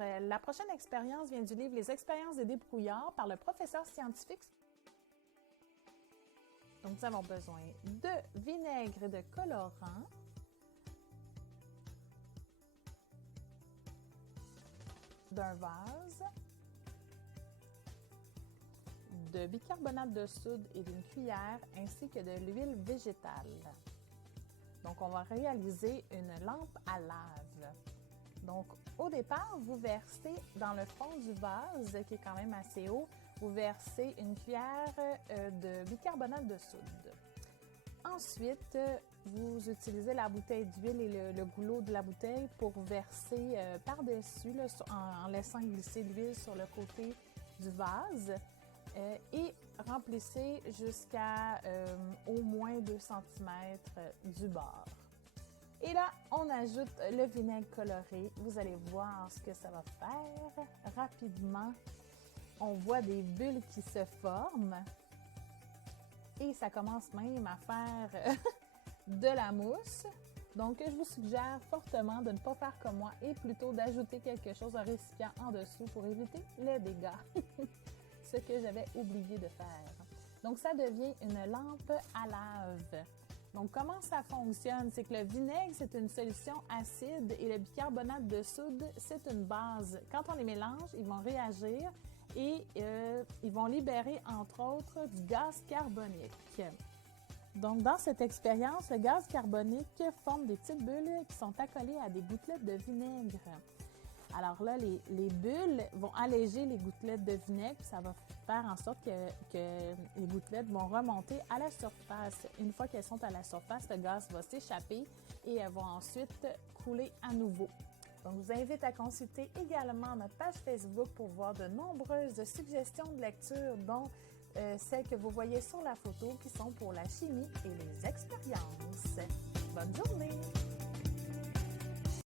Alors, la prochaine expérience vient du livre « Les expériences des débrouillards » par le professeur scientifique. Donc, nous avons besoin de vinaigre et de colorant, d'un vase, de bicarbonate de soude et d'une cuillère, ainsi que de l'huile végétale. Donc, on va réaliser une lampe à lave. Donc, au départ, vous versez dans le fond du vase, qui est quand même assez haut, vous versez une cuillère de bicarbonate de soude. Ensuite, vous utilisez la bouteille d'huile et le goulot de la bouteille pour verser par-dessus, en laissant glisser l'huile sur le côté du vase et remplissez jusqu'à au moins 2 cm du bord. Et là, on ajoute le vinaigre coloré. Vous allez voir ce que ça va faire. Rapidement, on voit des bulles qui se forment. Et ça commence même à faire de la mousse. Donc, je vous suggère fortement de ne pas faire comme moi et plutôt d'ajouter quelque chose, un récipient en dessous pour éviter les dégâts. Ce que j'avais oublié de faire. Donc, ça devient une lampe à lave. Donc, comment ça fonctionne? C'est que le vinaigre, c'est une solution acide et le bicarbonate de soude, c'est une base. Quand on les mélange, ils vont réagir et ils vont libérer, entre autres, du gaz carbonique. Donc, dans cette expérience, le gaz carbonique forme des petites bulles qui sont accolées à des gouttelettes de vinaigre. Alors là, les bulles vont alléger les gouttelettes de vinaigre, puis ça va faire en sorte que les gouttelettes vont remonter à la surface. Une fois qu'elles sont à la surface, le gaz va s'échapper et elles vont ensuite couler à nouveau. Donc, je vous invite à consulter également notre page Facebook pour voir de nombreuses suggestions de lecture, dont celles que vous voyez sur la photo, qui sont pour la chimie et les expériences.